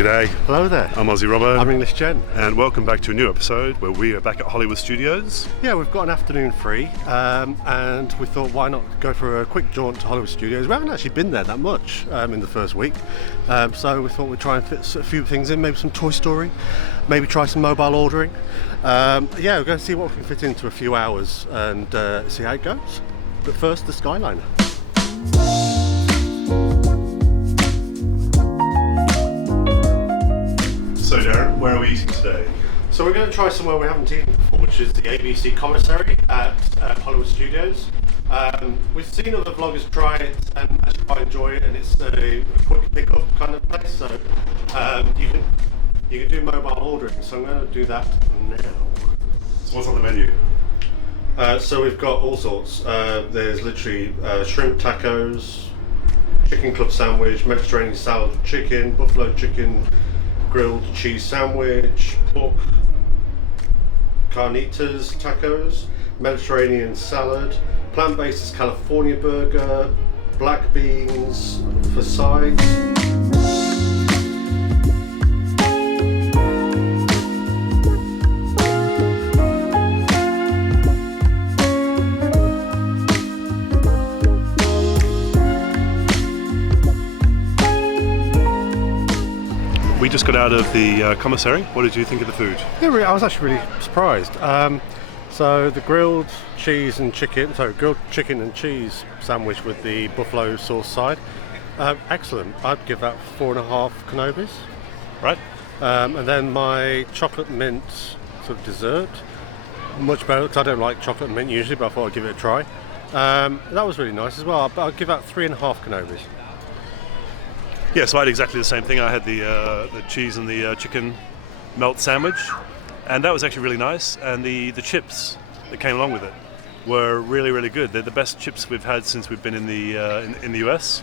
G'day. Hello there. I'm Aussie Robbo. I'm English Jen. And welcome back to a new episode where we are back at Hollywood Studios. Yeah, we've got an afternoon free, and we thought why not go for a quick jaunt to Hollywood Studios. We haven't actually been there that much in the first week, so we thought we'd try and fit a few things in, maybe some Toy Story, maybe try some mobile ordering. Yeah, we're going to see what we can fit into a few hours and see how it goes. But first, the Skyliner. So Darren, where are we eating today? So we're going to try somewhere we haven't eaten before, which is the ABC Commissary at Hollywood Studios. We've seen other vloggers try it and actually quite enjoy it, and it's a quick pick-up kind of place. So you can do mobile ordering. So I'm going to do that now. So what's on the menu? So we've got all sorts. There's literally shrimp tacos, chicken club sandwich, Mediterranean salad with chicken, buffalo chicken, grilled cheese sandwich, pork carnitas tacos, Mediterranean salad, plant-based is California burger, black beans for sides. We just got out of the commissary. What did you think of the food? Yeah, I was actually really surprised. So the grilled chicken and cheese sandwich with the buffalo sauce side, excellent. I'd give that 4.5 canobis. Right. And then my chocolate mint sort of dessert, much better because I don't like chocolate and mint usually, but I thought I'd give it a try. That was really nice as well, but I'd give that 3.5 canobis. Yeah, so I had exactly the same thing. I had the cheese and the chicken melt sandwich, and that was actually really nice. And the chips that came along with it were really, really good. They're the best chips we've had since we've been in the US.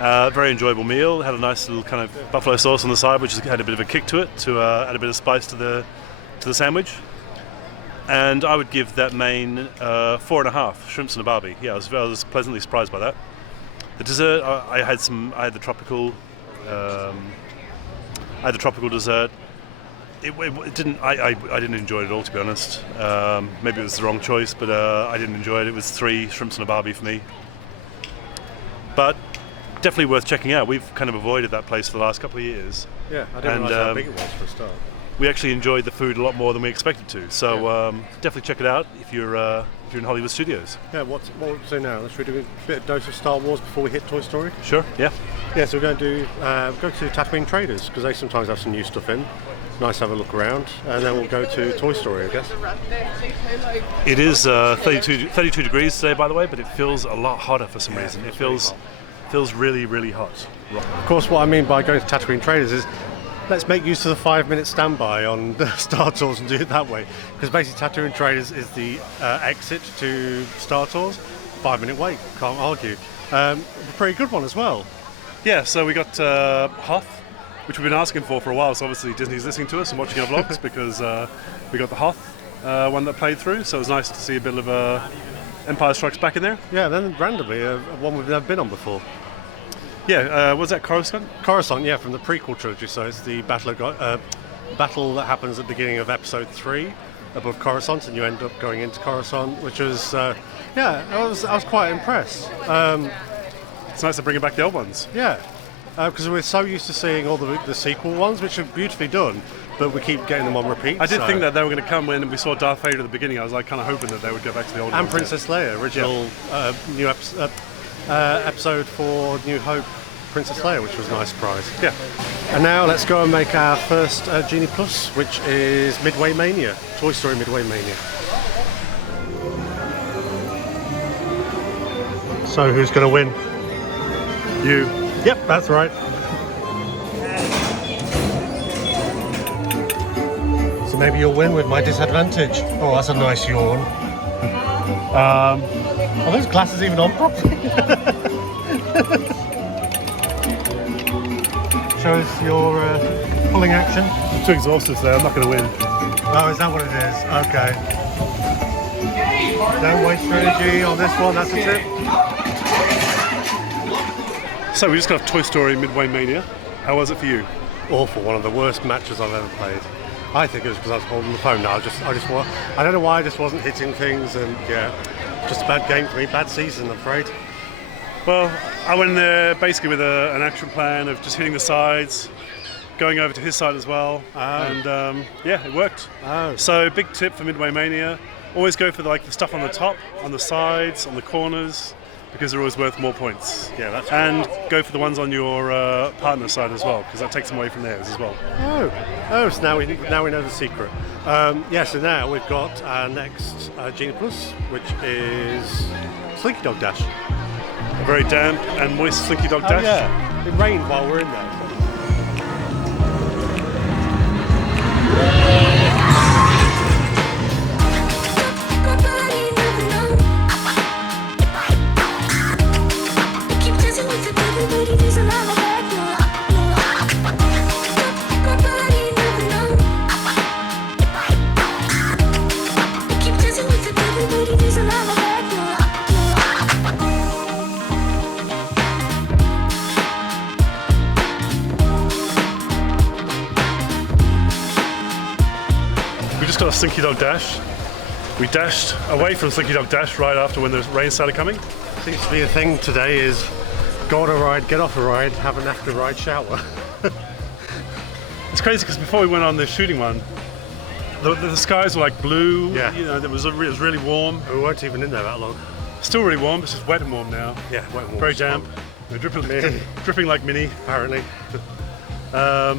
Very enjoyable meal. Had a nice little kind of buffalo sauce on the side, which had a bit of a kick to it to add a bit of spice to the sandwich. And I would give that main 4.5 shrimps and a barbie. Yeah, I was pleasantly surprised by that. The dessert, I had the tropical dessert. It didn't. I didn't enjoy it at all, to be honest. Maybe it was the wrong choice, but I didn't enjoy it. It was 3 shrimps and a barbie for me. But definitely worth checking out. We've kind of avoided that place for the last couple of years. Yeah, I didn't realise how big it was for a start. We actually enjoyed the food a lot more than we expected to. So definitely check it out if you're in Hollywood Studios. Yeah, what we'll do now? Let's do a bit of dose of Star Wars before we hit Toy Story. Sure. Yeah. Yeah, so we're going to go to Tatooine Traders because they sometimes have some new stuff in. Nice to have a look around, and then we'll go to Toy Story, I guess. It is 32 degrees today, by the way, but it feels a lot hotter for some reason. It feels really, really hot. Of course, what I mean by going to Tatooine Traders is let's make use of the 5-minute standby on the Star Tours and do it that way. Because basically Tatooine Traders is the exit to Star Tours. 5-minute wait, can't argue. A pretty good one as well. Yeah, so we got Hoth, which we've been asking for a while. So obviously Disney's listening to us and watching our vlogs because we got the Hoth one that played through. So it was nice to see a bit of Empire Strikes Back in there. Yeah, then randomly one we've never been on before. Yeah, was that Coruscant? Coruscant, yeah, from the prequel trilogy. So it's the battle that happens at the beginning of Episode 3 above Coruscant, and you end up going into Coruscant, which was, I was quite impressed. It's nice to bring back the old ones. Yeah, because we're so used to seeing all the sequel ones, which are beautifully done, but we keep getting them on repeat. I did think that they were going to come when we saw Darth Vader at the beginning. I was like kind of hoping that they would go back to the old ones. And Princess Leia, original new episode for New Hope, Princess Leia, which was a nice surprise. Yeah. And now let's go and make our first Genie Plus, which is Midway Mania, Toy Story Midway Mania. So who's going to win? You. Yep, that's right. So maybe you'll win with my disadvantage. Oh, that's a nice yawn. Are those glasses even on properly? Show us your pulling action. I'm too exhausted today. I'm not going to win. Oh, is that what it is? Okay. Don't waste your energy on this one. That's the tip. So we just got off Toy Story Midway Mania. How was it for you? awful. One of the worst matches I've ever played. I think it was because I was holding the phone. No, I don't know why I just wasn't hitting things, and yeah, just a bad game for me. Bad season, I'm afraid. Well, I went in there basically with an action plan of just hitting the sides, going over to his side as well, and yeah, it worked. So big tip for Midway Mania: always go for the stuff on the top, on the sides, on the corners, because they're always worth more points. Yeah, that's and go for the ones on your partner side as well, because that takes them away from theirs as well. So now we know the secret. So now we've got our next Genie Plus, which is Slinky Dog Dash. A very damp and moist Slinky Dog Dash. Yeah, it rained while we're in there. We just got a Slinky Dog Dash. We dashed away from Slinky Dog Dash right after when the rain started coming. Seems to be a thing today is go on a ride, get off a ride, have an after ride shower. It's crazy because before we went on the shooting one, the skies were like blue. Yeah. You know, it was really warm. We weren't even in there that long. Still really warm. It's just wet and warm now. Yeah, wet and warm. Very damp. They're dripping like Minnie. Apparently. Yeah,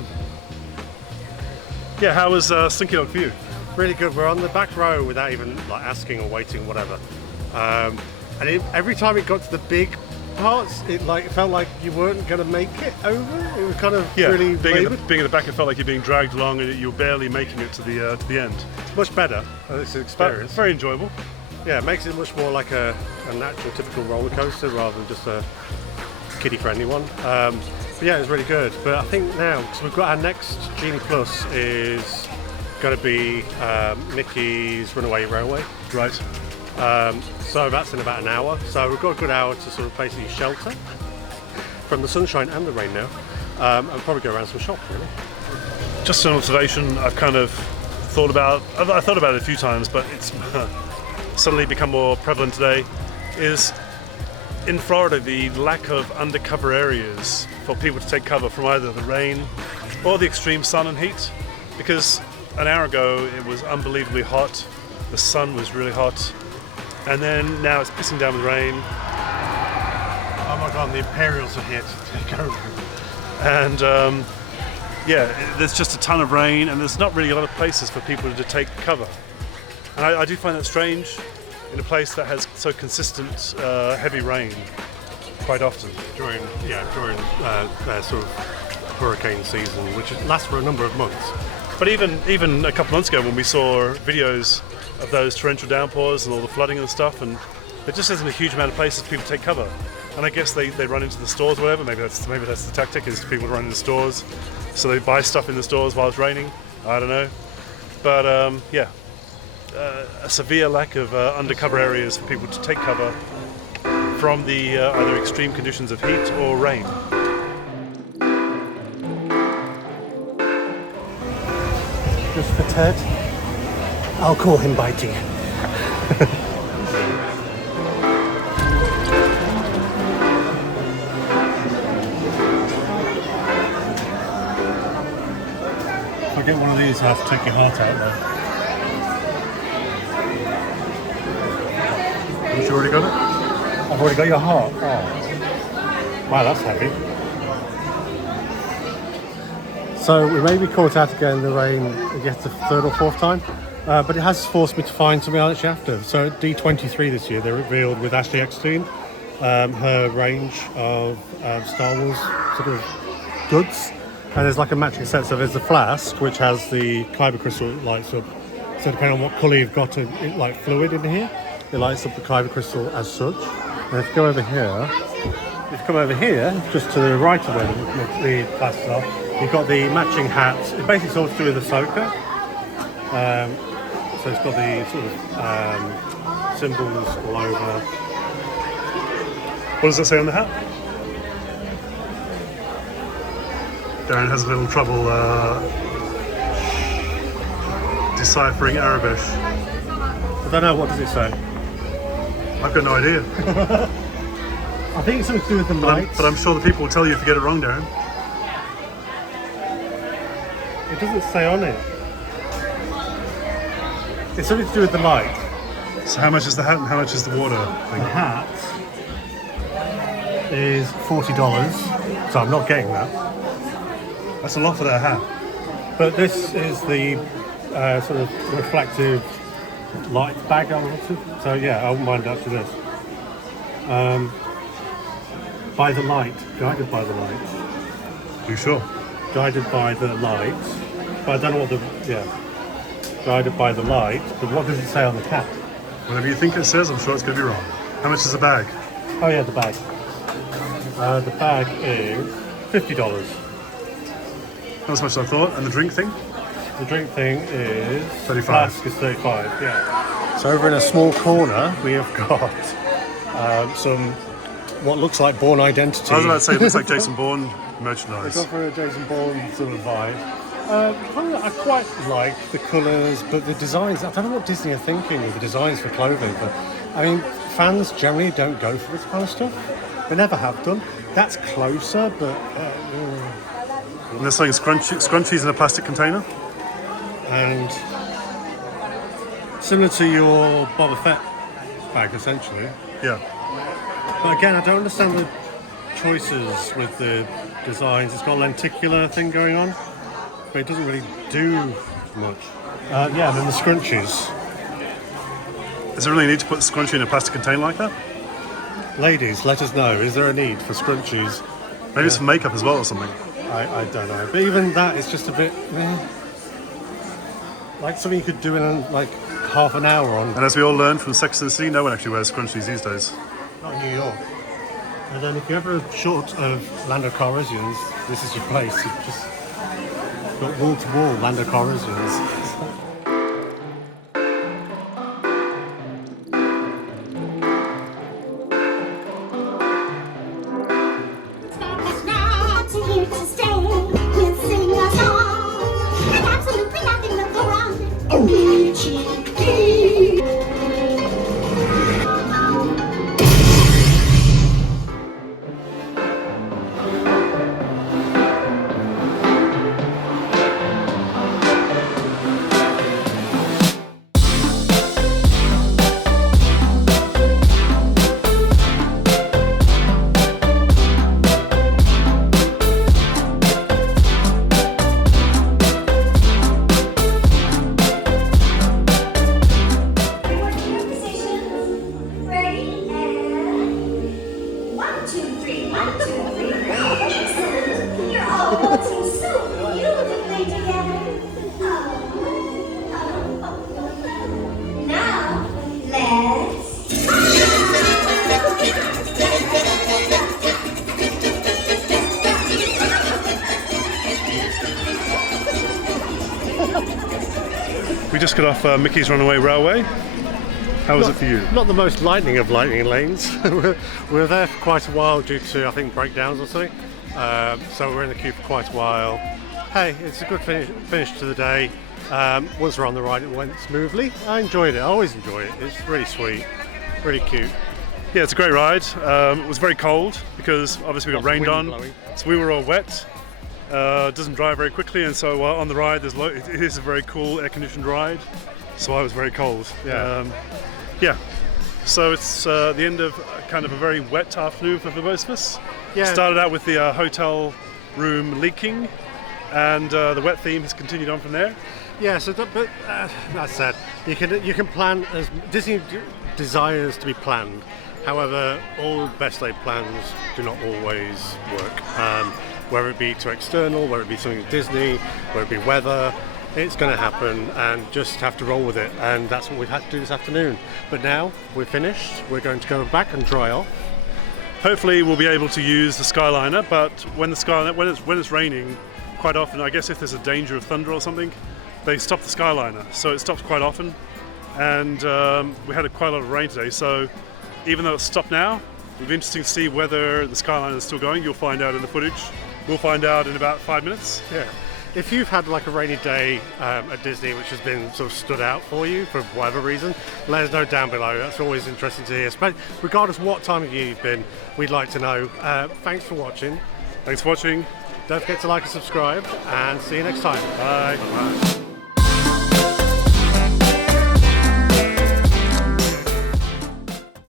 how was Slinky Dog for you? Really good. We're on the back row without even asking or waiting, whatever. Every time it got to the big parts, it felt like you weren't going to make it over. It was kind of really being at the back, it felt like you're being dragged along and you were barely making it to the end. Much better. This experience. But very enjoyable. Yeah, it makes it much more like a natural, typical roller coaster rather than just a kiddie-friendly one. But yeah, it was really good. But I think now, because we've got our next Genie Plus is going to be Mickey's Runaway Railway. Right. So that's in about an hour. So we've got a good hour to sort of basically shelter from the sunshine and the rain now. And probably go around some shops, really. Just an observation I've kind of thought about. I thought about it a few times, but it's suddenly become more prevalent today. Is in Florida the lack of undercover areas for people to take cover from either the rain or the extreme sun and heat. Because an hour ago it was unbelievably hot, the sun was really hot, and then now it's pissing down with rain. Oh my god, the Imperials are here to take over. And there's just a ton of rain and there's not really a lot of places for people to take cover. And I do find that strange in a place that has so consistent heavy rain quite often. During sort of hurricane season, which lasts for a number of months. But even a couple months ago when we saw videos of those torrential downpours and all the flooding and stuff, and there just isn't a huge amount of places for people to take cover. And I guess they run into the stores or whatever. Maybe that's the tactic, is people run into stores, so they buy stuff in the stores while it's raining. I don't know. But a severe lack of undercover areas for people to take cover from the either extreme conditions of heat or rain. Just for Ted, I'll call him Bitey. If I get one of these, I have to take your heart out though. Have you already got it? I've already got your heart. Oh. Wow, that's heavy. So we may be caught out again in the rain yet the third or fourth time, but it has forced me to find something I actually have to. So at D23 this year, they revealed with Ashley Eckstein her range of Star Wars sort of goods, and there's like a matching set. So there's the flask, which has the kyber crystal that lights up. So depending on what colour you've got like fluid in here, it lights up the kyber crystal as such. And if you go over here, just to the right of where the flasks are, you've got the matching hat. It basically it's all to do with the Ahsoka. So it's got the sort of symbols all over. What does that say on the hat? Darren has a little trouble deciphering Arabic. I don't know, what does it say? I've got no idea. I think it's something to do with the lights. But I'm sure the people will tell you if you get it wrong, Darren. It doesn't say on it. It's something to do with the light. So how much is the hat and how much is the water thing? The hat is $40, so I'm not getting that. That's a lot for that hat. But this is the sort of reflective light bag I wanted. So yeah, I won't mind after this. By the light, guided by the light. You sure? Guided by the light. But I don't know what the, guided by the light, but what does it say on the cap? Whatever you think it says, I'm sure it's going to be wrong. How much is the bag? Oh yeah, the bag. The bag is $50. Not as much as I thought. And the drink thing? The drink thing is 35. Flask is 35, yeah. So over in a small corner, we have got some what looks like Bourne Identity. I was about to say, it looks like Jason Bourne It's merchandise. got for a Jason Bourne sort of vibe. I quite like the colours, but the designs, I don't know what Disney are thinking with the designs for clothing, but I mean, fans generally don't go for this kind of stuff. They never have done. That's closer, but... And they're selling scrunchies in a plastic container? and similar to your Boba Fett bag, essentially. Yeah. But again, I don't understand the choices with the designs. It's got a lenticular thing going on, but it doesn't really do much. Yeah, and then the scrunchies. Is there really a need to put scrunchie in a plastic container like that? Ladies, let us know. Is there a need for scrunchies? Maybe it's for makeup as well or something. I don't know. But even that is just a bit... like something you could do in like half an hour on... And as we all learned from Sex and the City, no one actually wears scrunchies these days. Not in New York. And then if you're ever short of Lando Calrissians, this is your place. You've just got wall-to-wall Lando Calrissians. We just got off Mickey's Runaway Railway. How was it for you? Not the most lightning of lightning lanes. we were there for quite a while due to, I think, breakdowns or something. So we're in the queue for quite a while. Hey, it's a good finish to the day. Once we're on the ride, it went smoothly. I enjoyed it. I always enjoy it. It's really sweet, really cute. Yeah, it's a great ride. It was very cold because obviously we got rained on, so we were all wet. It doesn't dry very quickly, and so on the ride, it is a very cool air-conditioned ride. So I was very cold. Yeah. So it's the end of kind of a very wet afternoon for most of us. Yeah. Started out with the hotel room leaking, and the wet theme has continued on from there. Yeah. So, but that said, you can plan as Disney desires to be planned. However, all best laid plans do not always work. Whether it be to external, whether it be something Disney, whether it be weather, it's going to happen, and just have to roll with it. And that's what we've had to do this afternoon. But now we're finished. We're going to go back and dry off. Hopefully, we'll be able to use the Skyliner. But when it's raining, quite often, I guess if there's a danger of thunder or something, they stop the Skyliner. So it stops quite often, and we had quite a lot of rain today. So even though it's stopped now, it'll be interesting to see whether the Skyliner is still going. You'll find out in the footage. We'll find out in about 5 minutes. Yeah. If you've had like a rainy day at Disney which has been sort of stood out for you for whatever reason, let us know down below. That's always interesting to hear. But regardless what time of year you've been, we'd like to know. Thanks for watching. Thanks for watching. Don't forget to like and subscribe, and see you next time. Bye. Bye.